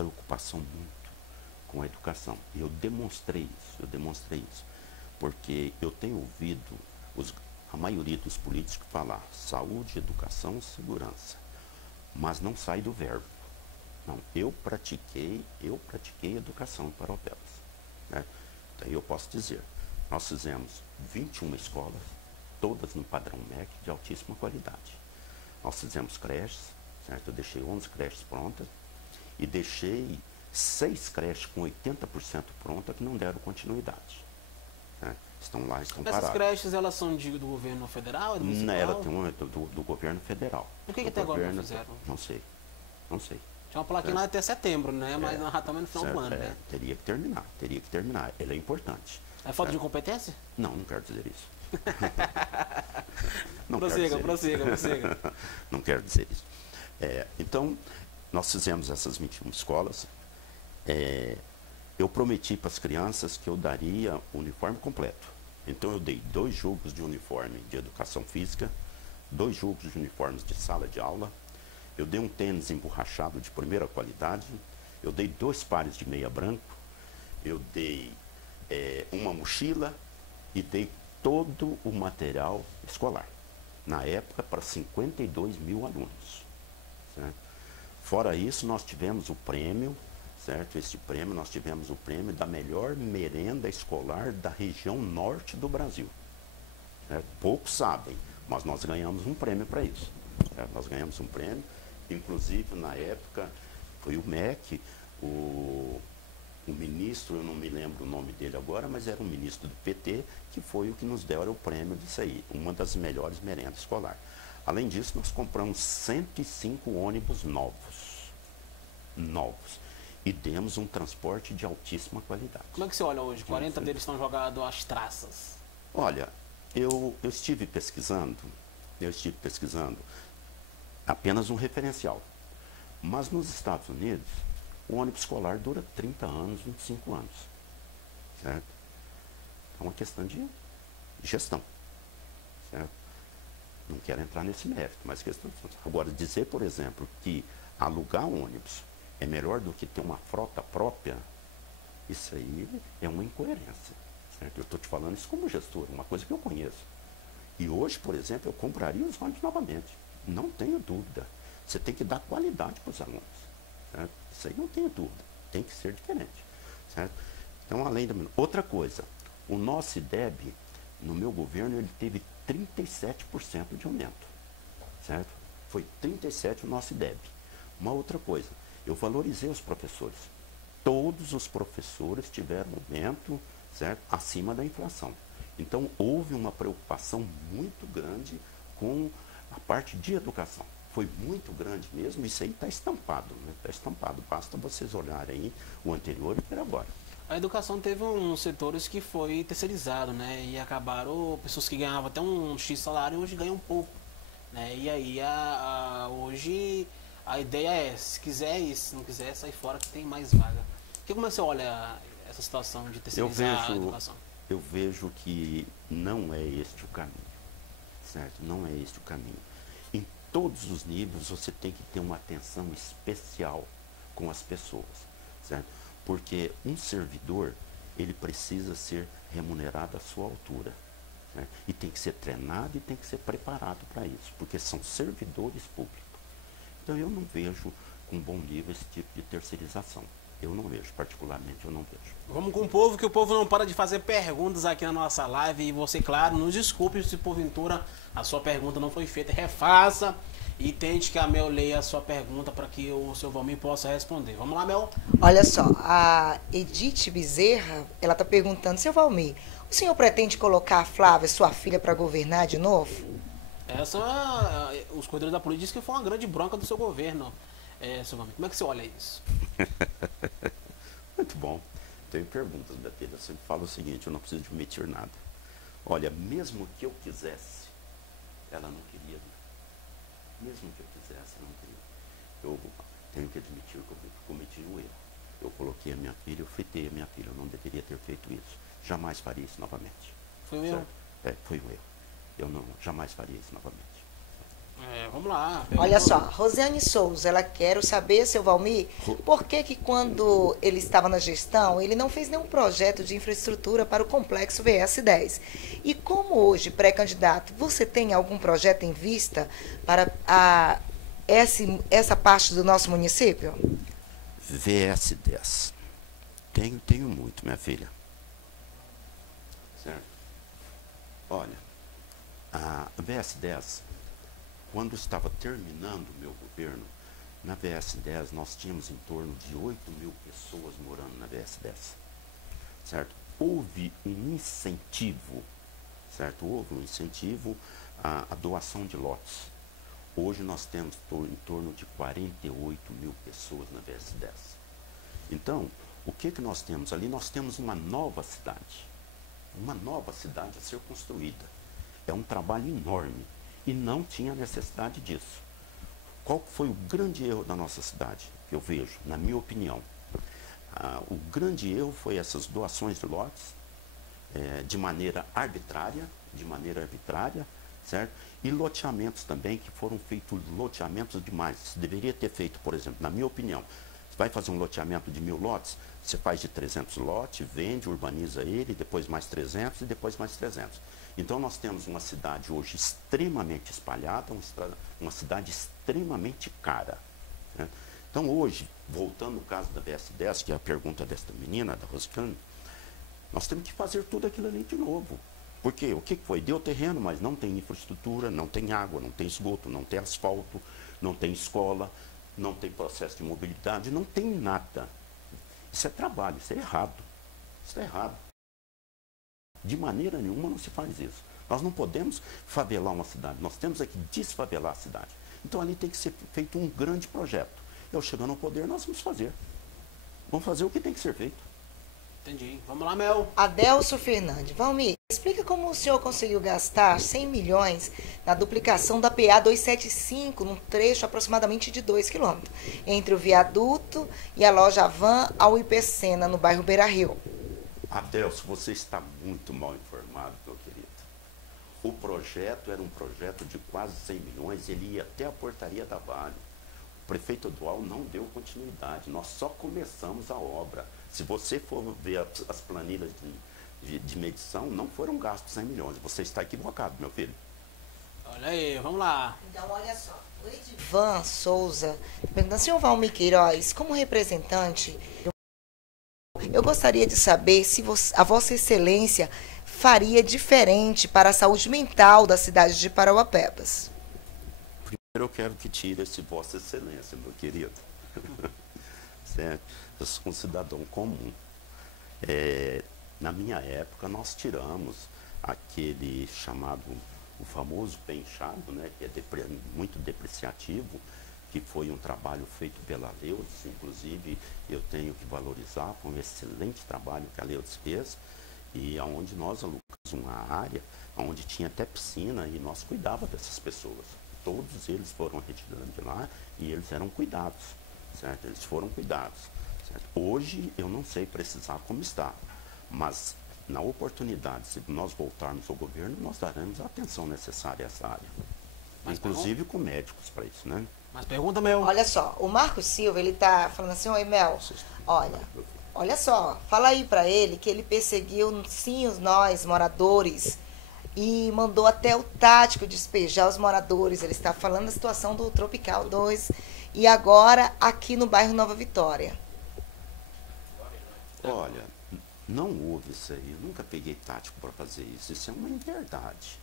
preocupação muito com a educação. E eu demonstrei isso, porque eu tenho ouvido a maioria dos políticos falar saúde, educação, segurança, mas não sai do verbo. Não, eu pratiquei educação em Paropebas, né? Então eu posso dizer, nós fizemos 21 escolas, todas no padrão MEC de altíssima qualidade. Nós fizemos creches, certo? Eu deixei 11 creches prontas e deixei 6 creches com 80% prontas que não deram continuidade, né? Estão lá, estão paradas. Essas creches, elas são do governo federal? Do municipal? Não, ela tem do governo federal. Por que até agora não fizeram? Não sei. Tinha uma plaquinha lá até setembro, né? Mas nós já estamos no final do ano, né? Teria que terminar. Ela é importante. É falta de competência? Não, não quero dizer isso. Prossiga. Não quero dizer isso. Então, nós fizemos essas 21 escolas. Eu prometi para as crianças que eu daria o uniforme completo. Então, eu dei 2 jogos de uniforme de educação física, 2 jogos de uniformes de sala de aula. Eu dei um tênis emborrachado de primeira qualidade. Eu dei 2 pares de meia branco. Eu dei uma mochila e dei todo o material escolar. Na época, para 52 mil alunos. Certo? Fora isso, nós tivemos o prêmio, certo? Nós tivemos o prêmio da melhor merenda escolar da região norte do Brasil. Certo? Poucos sabem, mas nós ganhamos um prêmio para isso. Certo? Nós ganhamos um prêmio, inclusive na época foi o MEC, o ministro, eu não me lembro o nome dele agora, mas era um ministro do PT, que foi o que nos deu o prêmio disso aí, uma das melhores merendas escolar. Além disso, nós compramos 105 ônibus novos, e demos um transporte de altíssima qualidade. Como é que você olha hoje? 40 deles estão jogados às traças. Olha, eu estive pesquisando apenas um referencial, mas nos Estados Unidos, o ônibus escolar dura 30 anos, 25 anos. Certo? É uma questão de gestão. Certo? Não quero entrar nesse mérito, mas questão de gestão. Agora, dizer, por exemplo, que alugar um ônibus é melhor do que ter uma frota própria, isso aí é uma incoerência. Certo? Eu estou te falando isso como gestor, uma coisa que eu conheço. E hoje, por exemplo, eu compraria os ônibus novamente. Não tenho dúvida. Você tem que dar qualidade para os alunos. Certo? Isso aí não tenho dúvida, tem que ser diferente. Certo? Então, além da... Outra coisa, o nosso IDEB, no meu governo, ele teve 37% de aumento. Certo? Foi 37% o nosso IDEB. Uma outra coisa, eu valorizei os professores. Todos os professores tiveram aumento, certo? Acima da inflação. Então, houve uma preocupação muito grande com a parte de educação. Foi muito grande mesmo, isso aí está estampado, né? Está estampado, basta vocês olharem aí o anterior e ver agora. A educação teve uns setores que foi terceirizado, né? E acabaram, pessoas que ganhavam até um X salário, hoje ganham um pouco, né? E aí, hoje, a ideia é, se quiser isso, se não quiser, sair fora que tem mais vaga. Como é que você olha essa situação de terceirizar a educação? Eu vejo que não é este o caminho, certo? Não é este o caminho. Todos os níveis você tem que ter uma atenção especial com as pessoas, certo? Porque um servidor, ele precisa ser remunerado à sua altura, certo? E tem que ser treinado e tem que ser preparado para isso, porque são servidores públicos. Então eu não vejo com bom nível esse tipo de terceirização. Eu não vejo, particularmente eu não vejo. Vamos com o povo, que o povo não para de fazer perguntas aqui na nossa live. E você, claro, nos desculpe se porventura a sua pergunta não foi feita. Refaça e tente que a Mel leia a sua pergunta para que o seu Valmir possa responder. Vamos lá, Mel? Olha só, a Edith Bezerra, ela está perguntando, seu Valmir, o senhor pretende colocar a Flávia, sua filha, para governar de novo? Os corredores da política dizem que foi uma grande bronca do seu governo. Seu Valmir, como é que você olha isso? Muito bom. Tenho perguntas, Betânia. Você fala o seguinte, eu não preciso de omitir nada. Olha, mesmo que eu quisesse, ela não queria. Mesmo que eu quisesse, ela não queria. Eu tenho que admitir que eu cometi um erro. Eu coloquei a minha filha, eu fritei a minha filha. Eu não deveria ter feito isso. Jamais faria isso novamente. Foi um erro? Foi um erro. Eu jamais faria isso novamente. Vamos lá. Olha só, Rosiane Souza, ela quer saber, seu Valmir, por que que quando ele estava na gestão, ele não fez nenhum projeto de infraestrutura para o complexo VS10. E como hoje, pré-candidato, você tem algum projeto em vista para essa parte do nosso município? VS10. Tenho muito, minha filha. Certo? Olha, a VS10, quando estava terminando o meu governo, na VS10 nós tínhamos em torno de 8.000 pessoas morando na VS10. Certo? Houve um incentivo, certo? Houve um incentivo à doação de lotes. Hoje nós temos em torno de 48.000 pessoas na VS10. Então, o que nós temos ali? Nós temos uma nova cidade a ser construída. É um trabalho enorme e não tinha necessidade disso. Qual foi o grande erro da nossa cidade? Que eu vejo, na minha opinião. O grande erro foi essas doações de lotes de maneira arbitrária, certo? E loteamentos também, que foram feitos loteamentos demais. Você deveria ter feito, por exemplo, na minha opinião, você vai fazer um loteamento de 1.000 lotes, você faz de 300 lotes, vende, urbaniza ele, depois mais 300 e depois mais 300. Então nós temos uma cidade hoje extremamente espalhada, uma cidade extremamente cara. Né? Então hoje, voltando no caso da VS10, que é a pergunta desta menina, da Rosicane, nós temos que fazer tudo aquilo ali de novo. Porque o que foi? Deu terreno, mas não tem infraestrutura, não tem água, não tem esgoto, não tem asfalto, não tem escola, não tem processo de mobilidade, não tem nada. Isso é trabalho, isso é errado. Isso é errado. De maneira nenhuma não se faz isso. Nós não podemos favelar uma cidade, nós temos que desfavelar a cidade. Então ali tem que ser feito um grande projeto. Eu chegando ao poder, nós vamos fazer. Vamos fazer o que tem que ser feito. Entendi. Vamos lá, Mel. Adelso Fernandes. Valmir, explica como o senhor conseguiu gastar 100 milhões na duplicação da PA 275, num trecho aproximadamente de 2 quilômetros, entre o viaduto e a loja Van ao Ipecena, no bairro Beira Rio. Adelso, você está muito mal informado, meu querido. O projeto era um projeto de quase 100 milhões, ele ia até a portaria da Vale. O prefeito atual não deu continuidade, nós só começamos a obra. Se você for ver as planilhas de medição, não foram gastos 100 milhões. Você está equivocado, meu filho. Olha aí, vamos lá. Então, olha só. O Edivan Souza perguntando, senhor Valmir Queiroz, como representante, eu gostaria de saber se a Vossa Excelência faria diferente para a saúde mental da cidade de Parauapebas. Primeiro eu quero que tire esse Vossa Excelência, meu querido. Certo? Eu sou um cidadão comum. Na minha época, nós tiramos aquele chamado, o famoso pé inchado, né, que é muito depreciativo, que foi um trabalho feito pela Leudes, inclusive eu tenho que valorizar, foi um excelente trabalho que a Leudes fez, e onde nós alugamos uma área, onde tinha até piscina, e nós cuidávamos dessas pessoas. Todos eles foram retirados de lá e eles eram cuidados, certo? Eles foram cuidados. Certo? Hoje eu não sei precisar como está, mas na oportunidade, se nós voltarmos ao governo, nós daremos a atenção necessária a essa área. Mas inclusive com médicos para isso, né? Mas pergunta, Mel. Olha só, o Marcos Silva, ele tá falando assim, oi Mel, olha só, fala aí para ele que ele perseguiu sim nós, moradores, e mandou até o tático despejar os moradores. Ele está falando da situação do Tropical 2 e agora aqui no bairro Nova Vitória. Olha, não houve isso aí, eu nunca peguei tático para fazer isso, isso é uma inverdade.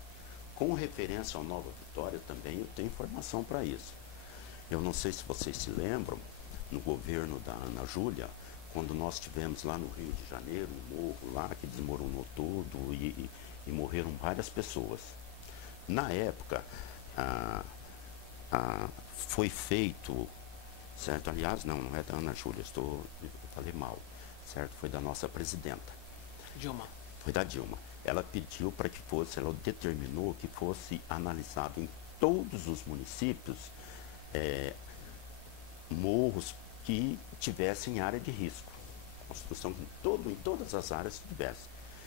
Com referência ao Nova Vitória também eu tenho informação para isso. Eu não sei se vocês se lembram, no governo da Ana Júlia, quando nós tivemos lá no Rio de Janeiro, um morro lá que desmoronou todo e morreram várias pessoas. Na época, foi feito, certo? Aliás, não é da Ana Júlia, eu falei mal, certo? Foi da nossa presidenta. Dilma. Foi da Dilma. Ela pediu para que fosse, ela determinou que fosse analisado em todos os municípios morros que tivessem área de risco. Construção em todas as áreas que tivesse.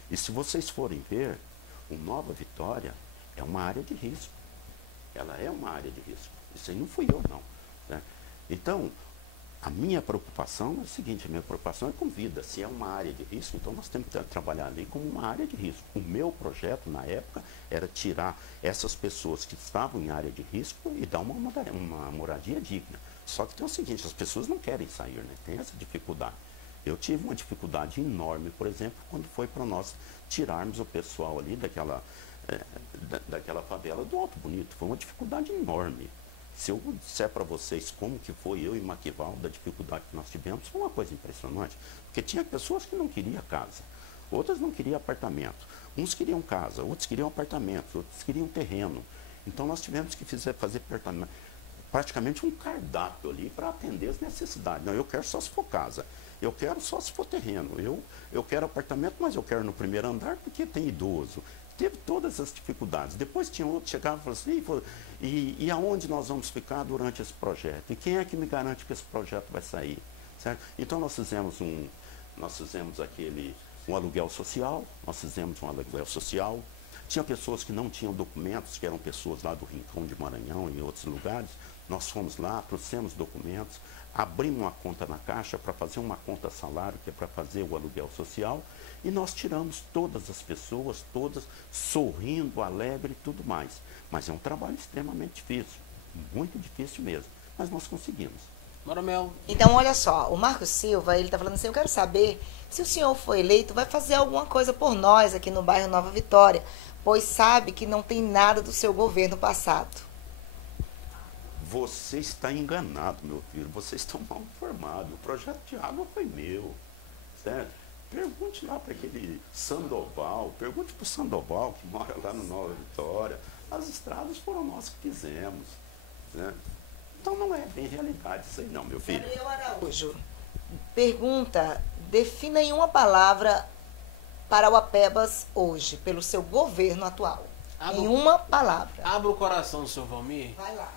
E se vocês forem ver, o Nova Vitória é uma área de risco. ela é uma área de risco. Isso aí não fui eu, não. Né? Então, a minha preocupação é o seguinte, a minha preocupação é com vida. Se é uma área de risco, então nós temos que trabalhar ali como uma área de risco. O meu projeto, na época, era tirar essas pessoas que estavam em área de risco e dar uma moradia digna. Só que tem o seguinte, as pessoas não querem sair, né? Tem essa dificuldade. Eu tive uma dificuldade enorme, por exemplo, quando foi para nós tirarmos o pessoal ali daquela favela do Alto Bonito. Foi uma dificuldade enorme. Se eu disser para vocês como que foi eu e Maquival, da dificuldade que nós tivemos, foi uma coisa impressionante. Porque tinha pessoas que não queriam casa, outras não queriam apartamento. Uns queriam casa, outros queriam apartamento, outros queriam terreno. Então nós tivemos que fazer praticamente um cardápio ali para atender as necessidades. Não, eu quero só se for casa, eu quero só se for terreno, eu quero apartamento, mas eu quero no primeiro andar porque tem idoso. Teve todas as dificuldades. Depois tinha outro que chegava e falava assim, e aonde nós vamos ficar durante esse projeto? E quem é que me garante que esse projeto vai sair? Certo? Então nós fizemos um aluguel social, Tinha pessoas que não tinham documentos, que eram pessoas lá do Rincão de Maranhão e em outros lugares. Nós fomos lá, trouxemos documentos, abrimos uma conta na Caixa para fazer uma conta salário, que é para fazer o aluguel social, e nós tiramos todas as pessoas, todas sorrindo, alegre e tudo mais. Mas é um trabalho extremamente difícil, muito difícil mesmo, mas nós conseguimos. Bora, Mel. Então, olha só, o Marcos Silva, ele está falando assim, eu quero saber se o senhor for eleito, vai fazer alguma coisa por nós aqui no bairro Nova Vitória, pois sabe que não tem nada do seu governo passado. Você está enganado, meu filho. Vocês estão mal informados. O projeto de água foi meu. Certo? Pergunte lá para aquele Sandoval. Pergunte para o Sandoval, que mora lá no Nova Vitória. As estradas foram nós que fizemos. Certo? Então não é bem realidade isso aí não, meu filho. Gabriel Araújo pergunta, defina em uma palavra para o Apebas hoje, pelo seu governo atual. Em uma palavra. Abra o coração, senhor Valmir. Vai lá.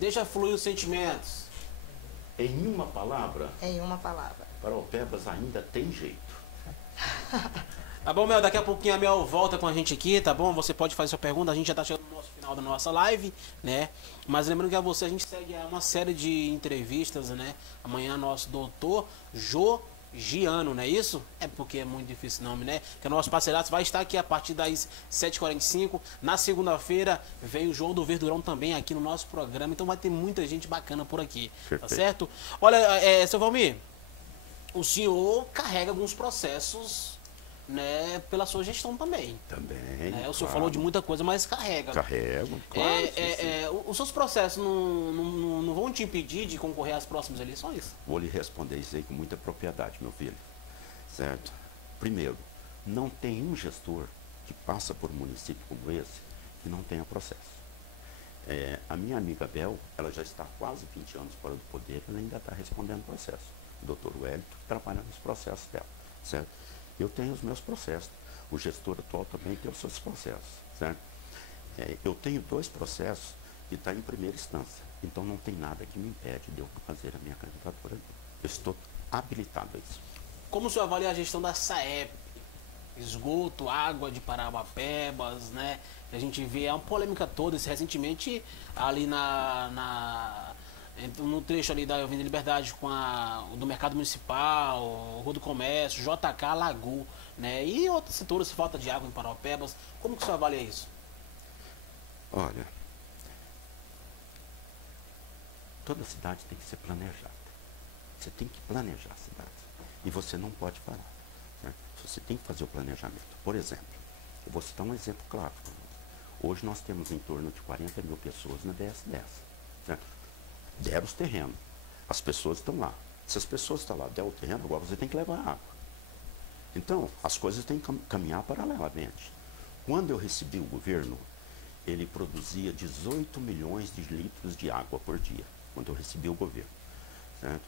Deixa fluir os sentimentos. Em uma palavra? Em uma palavra. Para o Pebas ainda tem jeito. Tá bom, Mel? Daqui a pouquinho a Mel volta com a gente aqui, tá bom? Você pode fazer sua pergunta, a gente já tá chegando no nosso final da nossa live, né? Mas lembrando que a você, a gente segue uma série de entrevistas, né? Amanhã nosso doutor Giano, não é isso? É porque é muito difícil o nome, né? Que o nosso parceiraço vai estar aqui a partir das 7h45. Na segunda-feira vem o João do Verdurão também aqui no nosso programa. Então vai ter muita gente bacana por aqui. Perfeito. Tá certo? Olha, seu Valmir, o senhor carrega alguns processos, né, pela sua gestão também. Também. Né? O senhor falou de muita coisa, mas carrega. Carrego, claro. Os seus processos não vão te impedir de concorrer às próximas eleições? Vou lhe responder isso aí com muita propriedade, meu filho. Certo? Primeiro, não tem um gestor que passa por um município como esse que não tenha processo. A minha amiga Bel, ela já está há quase 20 anos fora do poder, ela ainda está respondendo processo. O doutor Wellington trabalha nos processos dela, certo? Eu tenho os meus processos. O gestor atual também tem os seus processos, certo? Eu tenho 2 processos que estão em primeira instância. Então não tem nada que me impede de eu fazer a minha candidatura. Eu estou habilitado a isso. Como o senhor avalia a gestão da SAEP? Esgoto, água de Parauapebas, né? A gente vê uma polêmica toda, recentemente ali no trecho ali da Avenida Liberdade com do Mercado Municipal, Rua do Comércio, JK, Lagoa, né? E outros setores, falta de água em Parauapebas. Como que o senhor avalia isso? Olha, toda cidade tem que ser planejada. Você tem que planejar a cidade. E você não pode parar. Certo? Você tem que fazer o planejamento. Por exemplo, eu vou citar um exemplo claro. Hoje nós temos em torno de 40 mil pessoas na DS10. Certo? Deram os terrenos. As pessoas estão lá. Se as pessoas estão lá, der o terreno, agora você tem que levar água. Então, as coisas têm que caminhar paralelamente. Quando eu recebi o governo, ele produzia 18 milhões de litros de água por dia. Quando eu recebi o governo. Certo?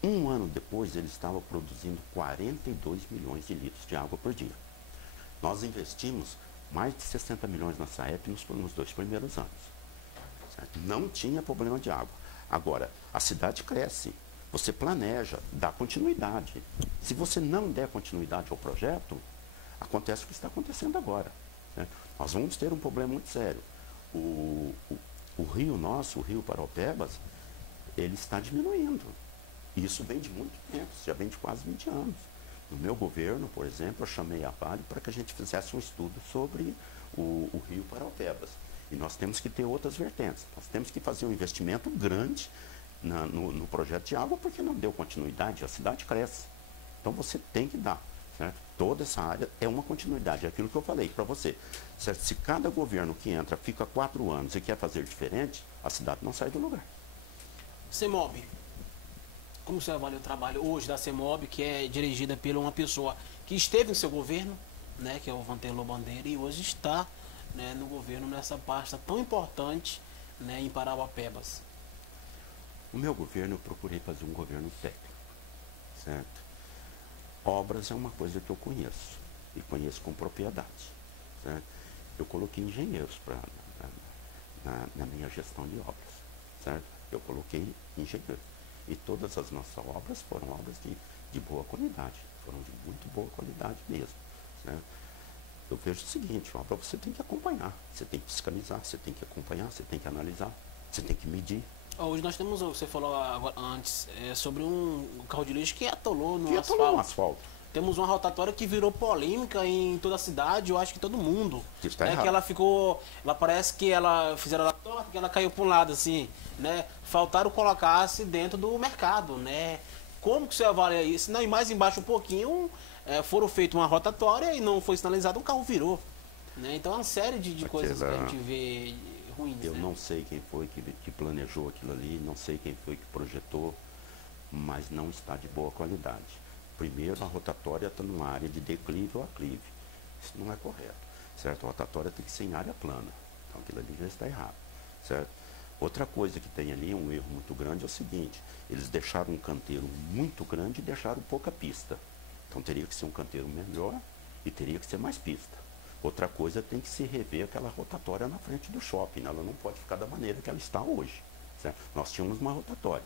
Um ano depois, ele estava produzindo 42 milhões de litros de água por dia. Nós investimos mais de 60 milhões na SAEP nos 2 primeiros anos. Certo? Não tinha problema de água. Agora, a cidade cresce, você planeja, dá continuidade. Se você não der continuidade ao projeto, acontece o que está acontecendo agora. Né? Nós vamos ter um problema muito sério. o, o, o rio nosso, o rio Paraupebas, ele está diminuindo. Isso vem de muito tempo, já vem de quase 20 anos. No meu governo, por exemplo, eu chamei a Vale para que a gente fizesse um estudo sobre o rio Paraupebas. E nós temos que ter outras vertentes. Nós temos que fazer um investimento grande no projeto de água, porque não deu continuidade, a cidade cresce. Então você tem que dar. Certo? Toda essa área é uma continuidade, é aquilo que eu falei para você. Certo? Se cada governo que entra fica 4 anos e quer fazer diferente, a cidade não sai do lugar. CEMOB, como você avalia o trabalho hoje da CEMOB, que é dirigida por uma pessoa que esteve no seu governo, né, que é o Vanterlô Bandeira, e hoje está, né, no governo nessa pasta tão importante, né, em Parauapebas? No meu governo, eu procurei fazer um governo técnico, certo? Obras é uma coisa que eu conheço, e conheço com propriedade, certo? Eu coloquei engenheiros na minha gestão de obras, certo? Eu coloquei engenheiros. E todas as nossas obras foram obras de boa qualidade, foram de muito boa qualidade mesmo, certo? Eu vejo o seguinte, obra você tem que acompanhar, você tem que fiscalizar, você tem que acompanhar, você tem que analisar, você tem que medir. Hoje nós temos, você falou agora, antes, sobre um carro de lixo que atolou no asfalto. Temos uma rotatória que virou polêmica em toda a cidade, eu acho que todo mundo. Que está né, errado. que ela ficou, ela parece que ela fizeram ela torta, que ela caiu para um lado assim, né? Faltaram colocar-se dentro do mercado, né? Como que você avalia isso? Não, e mais embaixo um pouquinho, foram feitas uma rotatória e não foi sinalizado, um carro virou. Né? Então é uma série de coisas que a gente vê ruins. Eu né? não sei quem foi que planejou aquilo ali, não sei quem foi que projetou, mas não está de boa qualidade. Primeiro, a rotatória está numa área de declive ou aclive. Isso não é correto, certo? A rotatória tem que ser em área plana. Então, aquilo ali já está errado, certo? Outra coisa que tem ali, um erro muito grande, é o seguinte. Eles deixaram um canteiro muito grande e deixaram pouca pista. Então, teria que ser um canteiro melhor e teria que ser mais pista. Outra coisa, tem que se rever aquela rotatória na frente do shopping. Ela não pode ficar da maneira que ela está hoje, certo? Nós tínhamos uma rotatória.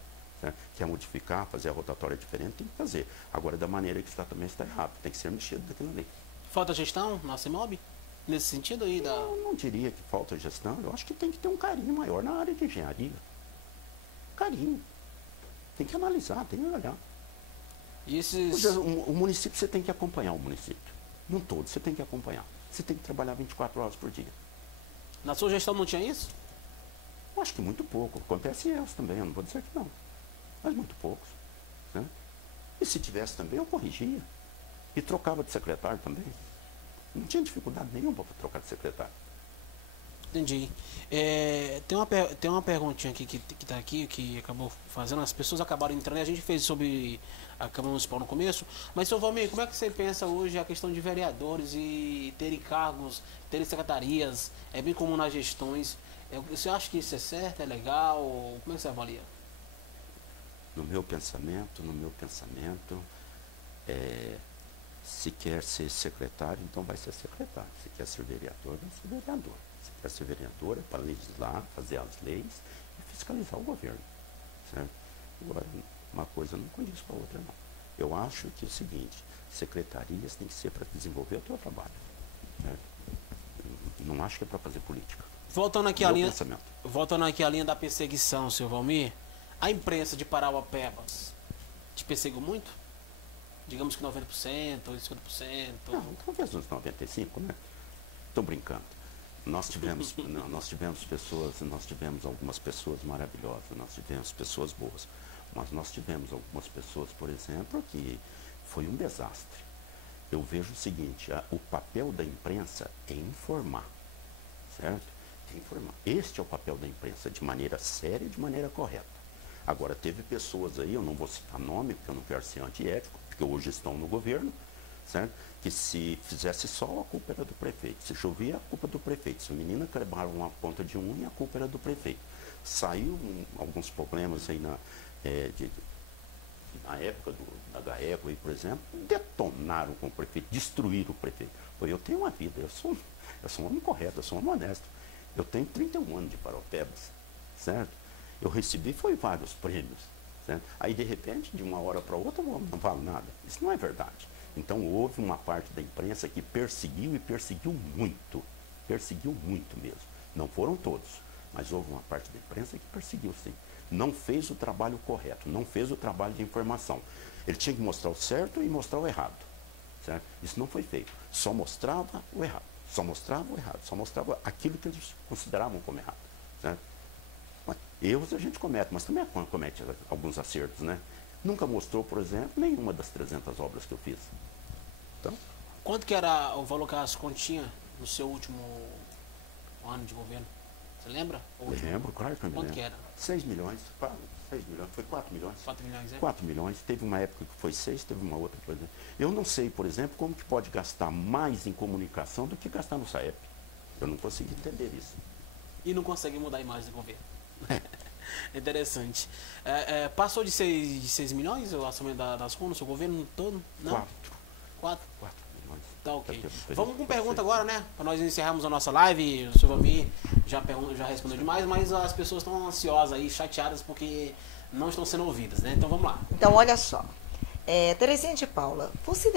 Quer modificar, fazer a rotatória diferente, tem que fazer. Agora, da maneira que está também está errado. Tem que ser mexido daquilo ali. Falta gestão na CEMOB? Nesse sentido aí da... Eu não diria que falta gestão. Eu acho que tem que ter um carinho maior na área de engenharia. Carinho. Tem que analisar, tem que olhar. E esses... O município, você tem que acompanhar o município. Num todo, você tem que acompanhar. Você tem que trabalhar 24 horas por dia. Na sua gestão não tinha isso? Eu acho que muito pouco. Acontece erros também, eu não vou dizer que não. Mas muito poucos. Né? E se tivesse também, eu corrigia. E trocava de secretário também. Não tinha dificuldade nenhuma para trocar de secretário. Entendi. Tem uma perguntinha aqui que está aqui, que acabou fazendo, as pessoas acabaram entrando, a gente fez sobre a Câmara Municipal no começo, mas, seu Valmir, como é que você pensa hoje a questão de vereadores e terem cargos, terem secretarias, é bem comum nas gestões, você acha que isso é certo, é legal, como é que você avalia? No meu pensamento, se quer ser secretário, então vai ser secretário. Se quer ser vereador, vai ser vereador. Se quer ser vereador, é para legislar, fazer as leis e fiscalizar o governo. Certo? Agora, uma coisa não condiz com a outra, não. Eu acho que é o seguinte, secretarias têm que ser para desenvolver o teu trabalho. Certo? Não acho que é para fazer política. Voltando aqui à linha da perseguição, seu Valmir, a imprensa de Parauapebas te perseguiu muito? Digamos que 90%, 50%? Não, talvez uns 95%, né? Estou brincando. Nós tivemos algumas pessoas maravilhosas, nós tivemos pessoas boas, mas nós tivemos algumas pessoas, por exemplo, que foi um desastre. Eu vejo o seguinte, o papel da imprensa é informar, certo? É informar. Este é o papel da imprensa, de maneira séria e de maneira correta. Agora, teve pessoas aí, eu não vou citar nome, porque eu não quero ser antiético, porque hoje estão no governo, certo? Que se fizesse sol, a culpa era do prefeito. Se chovia, a culpa do prefeito. Se a menina quebrava uma ponta de unha, a culpa era do prefeito. Saiu alguns problemas aí na época da GAECO, aí, por exemplo, detonaram com o prefeito, destruíram o prefeito. Pô, eu tenho uma vida, eu sou um homem correto, eu sou um homem honesto. Eu tenho 31 anos de Parauapebas, certo? Eu recebi vários prêmios, certo? Aí, de repente, de uma hora para outra, não vale nada. Isso não é verdade. Então, houve uma parte da imprensa que perseguiu e perseguiu muito mesmo. Não foram todos, mas houve uma parte da imprensa que perseguiu, sim. Não fez o trabalho correto, não fez o trabalho de informação. Ele tinha que mostrar o certo e mostrar o errado. Certo? Isso não foi feito. Só mostrava o errado. Só mostrava o errado. Só mostrava aquilo que eles consideravam como errado. Certo? Mas erros a gente comete, mas também comete alguns acertos, né? Nunca mostrou, por exemplo, nenhuma das 300 obras que eu fiz. Então, Quanto que era o valor que a Ascom tinha no seu último ano de governo? Você lembra? O último? lembro, claro que eu me Quanto lembro. que era? 6 milhões, 6 milhões, foi 4 milhões. 4 milhões, é? 4 milhões, teve uma época que foi 6, teve uma outra, por exemplo. Eu não sei, por exemplo, como que pode gastar mais em comunicação do que gastar no SAEP. Eu não consigo entender isso. E não consegue mudar a imagem do governo. Interessante. Passou de 6 milhões o orçamento da Ascom no seu governo todo? Não? 4. 4? 4 milhões. Tá ok. Tá, Vamos com pergunta sei. agora, né? Para nós encerrarmos a nossa live. O senhor Valmir já respondeu demais, mas as pessoas estão ansiosas aí, chateadas porque não estão sendo ouvidas, né? Então vamos lá. Então, olha só. Terezinha de Paula, você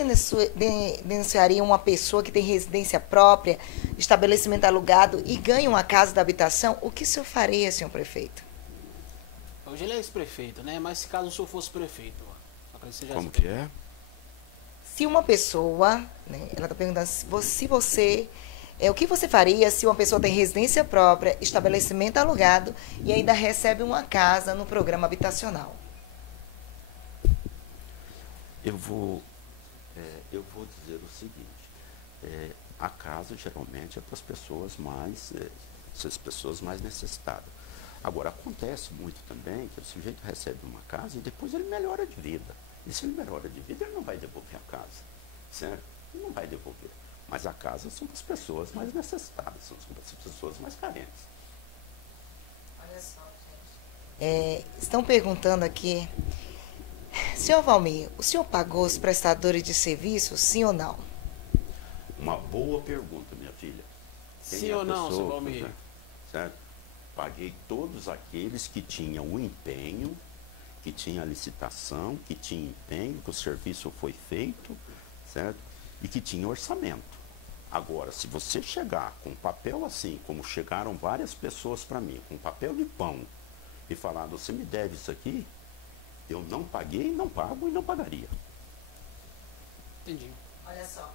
denunciaria uma pessoa que tem residência própria, estabelecimento alugado e ganha uma casa da habitação? O que o senhor faria, senhor prefeito? Hoje ele é ex-prefeito, né? Mas se caso o senhor fosse prefeito, ó, só pra você já Como saber. que é? Se uma pessoa, né, ela está perguntando se você, o que você faria se uma pessoa tem residência própria, estabelecimento alugado e ainda recebe uma casa no programa habitacional? Eu vou dizer o seguinte, a casa geralmente é para as pessoas mais necessitadas. Agora, acontece muito também que o sujeito recebe uma casa e depois ele melhora de vida. E se ele melhora de vida, ele não vai devolver a casa, certo? Ele não vai devolver. Mas a casa são as pessoas mais necessitadas, são as pessoas mais carentes. Olha só, gente. Estão perguntando aqui, senhor Valmir, o senhor pagou os prestadores de serviço, sim ou não? Uma boa pergunta, minha filha. Quem Sim é a ou não, pessoa, senhor Valmir? né? Certo? Paguei todos aqueles que tinham o empenho, que tinha a licitação, que tinha empenho, que o serviço foi feito, certo? E que tinha orçamento. Agora, se você chegar com papel assim, como chegaram várias pessoas para mim, com papel de pão, e falar, você me deve isso aqui, eu não paguei, não pago e não pagaria. Entendi. Olha só.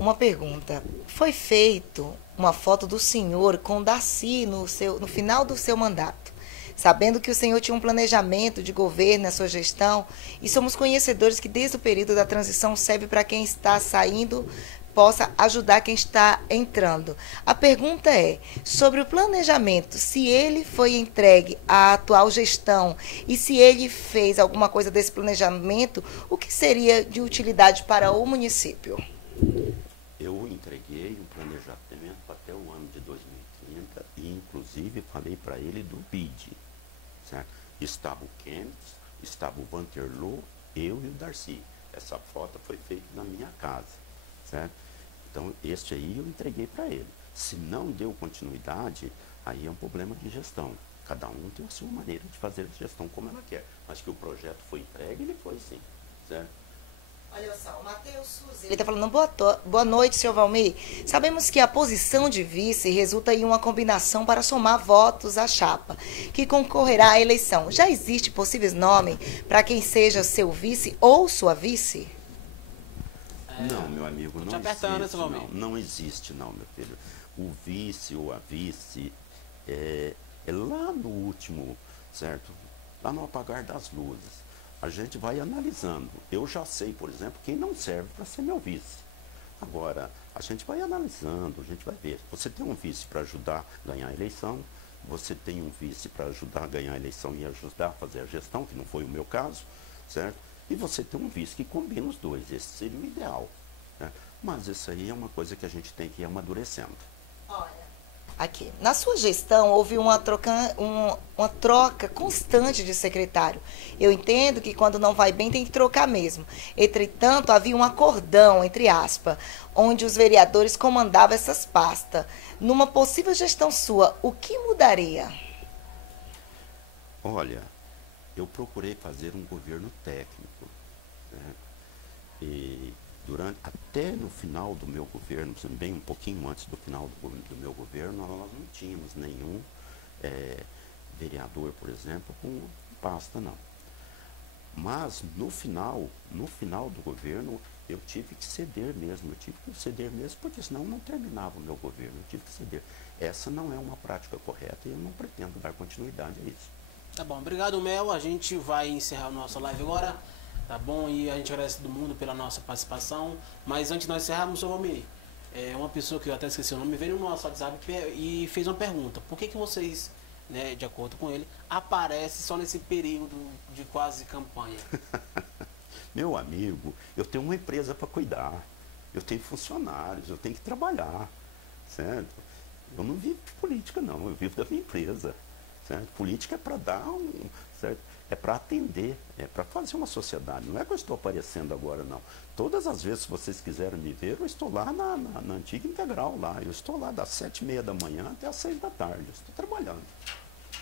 Uma pergunta. Foi feito uma foto do senhor com o Darcy no final do seu mandato, sabendo que o senhor tinha um planejamento de governo na sua gestão, e somos conhecedores que desde o período da transição serve para quem está saindo possa ajudar quem está entrando. A pergunta é sobre o planejamento, se ele foi entregue à atual gestão e se ele fez alguma coisa desse planejamento, o que seria de utilidade para o município? Eu entreguei um planejamento até o ano de 2030 e, inclusive, falei para ele do BID. Certo? Estava o Kenneth, estava o Vanterloo, eu e o Darcy. Essa foto foi feita na minha casa. Certo? Então, este aí eu entreguei para ele. Se não deu continuidade, aí é um problema de gestão. Cada um tem a sua maneira de fazer a gestão como ela quer. Mas que o projeto foi entregue, ele foi sim. Certo? Olha só, o Matheus Souza, ele está falando, boa noite, senhor Valmir. Sabemos que a posição de vice resulta em uma combinação para somar votos à chapa, que concorrerá à eleição. Já existe possíveis nomes para quem seja seu vice ou sua vice? Não, meu amigo, não apertando, existe. seu Valmir. Não existe, não, meu filho. O vice ou a vice é lá no último, certo? Lá no apagar das luzes. A gente vai analisando. Eu já sei, por exemplo, quem não serve para ser meu vice. Agora, a gente vai analisando, a gente vai ver. Você tem um vice para ajudar a ganhar a eleição, você tem um vice para ajudar a ganhar a eleição e ajudar a fazer a gestão, que não foi o meu caso, certo? E você tem um vice que combina os dois. Esse seria o ideal. Né? Mas isso aí é uma coisa que a gente tem que ir amadurecendo. Olha, aqui, na sua gestão houve uma troca constante de secretário. Eu entendo que quando não vai bem tem que trocar mesmo. Entretanto, havia um acordão, entre aspas, onde os vereadores comandavam essas pastas. Numa possível gestão sua, o que mudaria? Olha, eu procurei fazer um governo técnico, né? E até no final do meu governo, bem um pouquinho antes do final do meu governo, nós não tínhamos nenhum vereador, por exemplo, com pasta, não. Mas no final do governo, eu tive que ceder mesmo, porque senão não terminava o meu governo, eu tive que ceder. Essa não é uma prática correta e eu não pretendo dar continuidade a isso. Tá bom, obrigado, Mel. A gente vai encerrar a nossa live agora, tá bom? E a gente agradece todo mundo pela nossa participação. Mas antes de nós encerrarmos, seu Valmir, uma pessoa que eu até esqueci o nome, veio no nosso WhatsApp e fez uma pergunta. Por que vocês, né, de acordo com ele, aparecem só nesse período de quase campanha? Meu amigo, eu tenho uma empresa para cuidar, eu tenho funcionários, eu tenho que trabalhar, certo? Eu não vivo de política, não, eu vivo da minha empresa. Certo? Política é para dar certo? É para atender, é para fazer uma sociedade. Não é que eu estou aparecendo agora, não. Todas as vezes que vocês quiserem me ver, eu estou lá na antiga integral lá. Eu estou lá das 7h30 da manhã até as 6 da tarde. Eu estou trabalhando.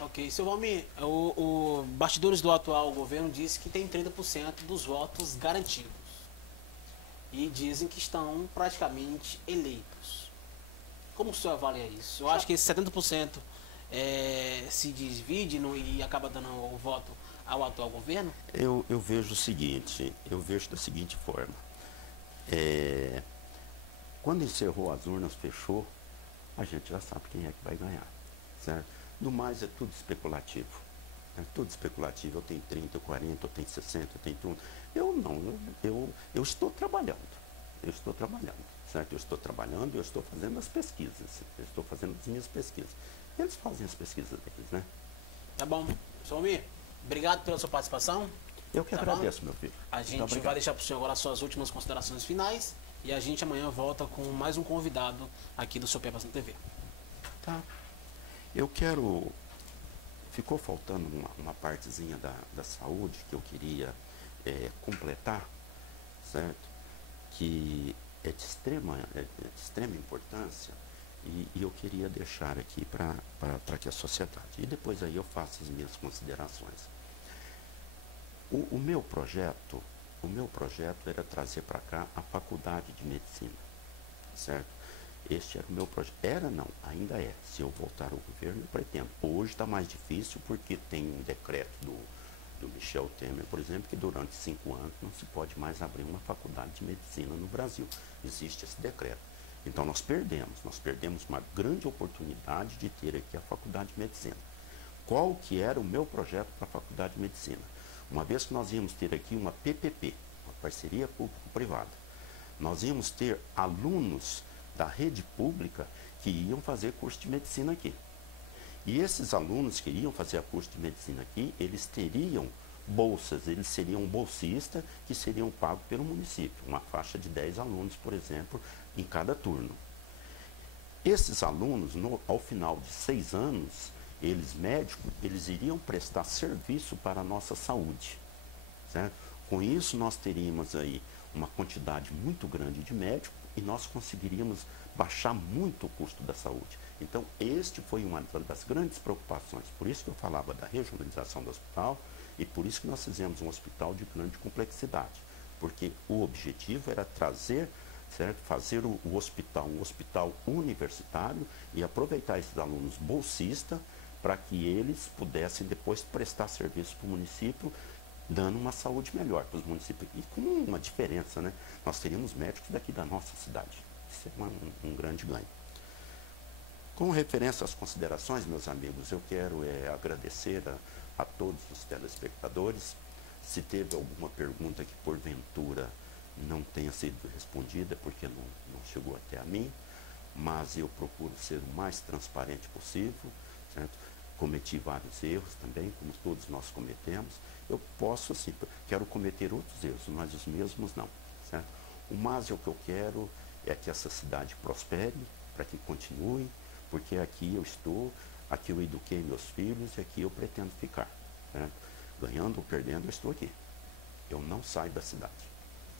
Ok, seu Valmir, o bastidores do atual governo diz que tem 30% dos votos garantidos. E dizem que estão praticamente eleitos. Como o senhor avalia isso? Eu acho que esse 70% se divide e acaba dando o voto ao atual governo? Eu vejo o seguinte, eu vejo da seguinte forma. Quando encerrou as urnas, fechou, a gente já sabe quem é que vai ganhar. Certo? No mais é tudo especulativo. É tudo especulativo. Eu tenho 30, 40, eu tenho 60, eu tenho 30. Eu não, eu estou trabalhando. Eu estou trabalhando. Certo? Eu estou trabalhando e eu estou fazendo as pesquisas. Eu estou fazendo as minhas pesquisas. Eles fazem as pesquisas deles, né? Tá bom. Valmir, obrigado pela sua participação. Eu que agradeço, meu filho. A gente vai deixar para o senhor agora as suas últimas considerações finais e a gente amanhã volta com mais um convidado aqui do seu Pepas na TV. Tá. Eu quero... Ficou faltando uma partezinha da saúde que eu queria completar, certo? Que é de extrema importância. E eu queria deixar aqui para que a sociedade. E depois aí eu faço as minhas considerações. O meu projeto era trazer para cá a faculdade de medicina. Certo? Este era o meu projeto. Ainda é. Se eu voltar ao governo, eu pretendo. Hoje está mais difícil porque tem um decreto do Michel Temer, por exemplo, que durante 5 anos não se pode mais abrir uma faculdade de medicina no Brasil. Existe esse decreto. Então nós perdemos uma grande oportunidade de ter aqui a Faculdade de Medicina. Qual que era o meu projeto para a Faculdade de Medicina? Uma vez que nós íamos ter aqui uma PPP, uma parceria público-privada, nós íamos ter alunos da rede pública que iam fazer curso de medicina aqui. E esses alunos que iriam fazer a curso de medicina aqui, eles teriam bolsas, eles seriam bolsistas que seriam pagos pelo município, uma faixa de 10 alunos, por exemplo, em cada turno. Esses alunos, ao final de 6 anos, eles médicos, eles iriam prestar serviço para a nossa saúde. Certo? Com isso, nós teríamos aí uma quantidade muito grande de médicos e nós conseguiríamos baixar muito o custo da saúde. Então, este foi uma das grandes preocupações. Por isso que eu falava da regionalização do hospital e por isso que nós fizemos um hospital de grande complexidade. Porque o objetivo era trazer, certo? Fazer o hospital um hospital universitário e aproveitar esses alunos bolsistas para que eles pudessem depois prestar serviço para o município, dando uma saúde melhor para os municípios. E com uma diferença, né? Nós teríamos médicos daqui da nossa cidade. Isso é um grande ganho. Com referência às considerações, meus amigos, eu quero agradecer a todos os telespectadores. Se teve alguma pergunta que porventura não tenha sido respondida, porque não chegou até a mim, mas eu procuro ser o mais transparente possível, certo? Cometi vários erros também, como todos nós cometemos. Eu posso, sim, quero cometer outros erros, mas os mesmos não, certo? O mais o que eu quero é que essa cidade prospere, para que continue, porque aqui eu estou, aqui eu eduquei meus filhos e aqui eu pretendo ficar, certo? Ganhando ou perdendo, eu estou aqui. Eu não saio da cidade.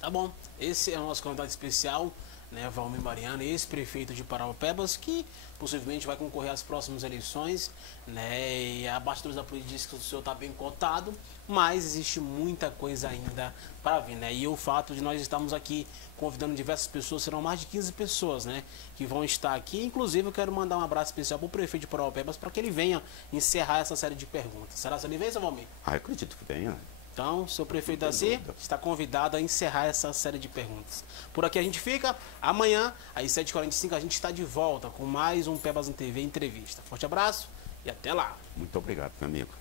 Tá bom, esse é o nosso convidado especial, né, Valmir Mariano, ex-prefeito de Paraupebas, que possivelmente vai concorrer às próximas eleições, né, e a bastidores da política diz que o senhor está bem cotado, mas existe muita coisa ainda para vir, né, e o fato de nós estarmos aqui convidando diversas pessoas, serão mais de 15 pessoas, né, que vão estar aqui. Inclusive eu quero mandar um abraço especial para o prefeito de Paraupebas para que ele venha encerrar essa série de perguntas. Será que ele vem, seu Valmir? Eu acredito que venha. Então, seu prefeito Daci está convidado a encerrar essa série de perguntas. Por aqui a gente fica. Amanhã, às 7h45, a gente está de volta com mais um Pebas na TV Entrevista. Forte abraço e até lá. Muito obrigado, meu amigo.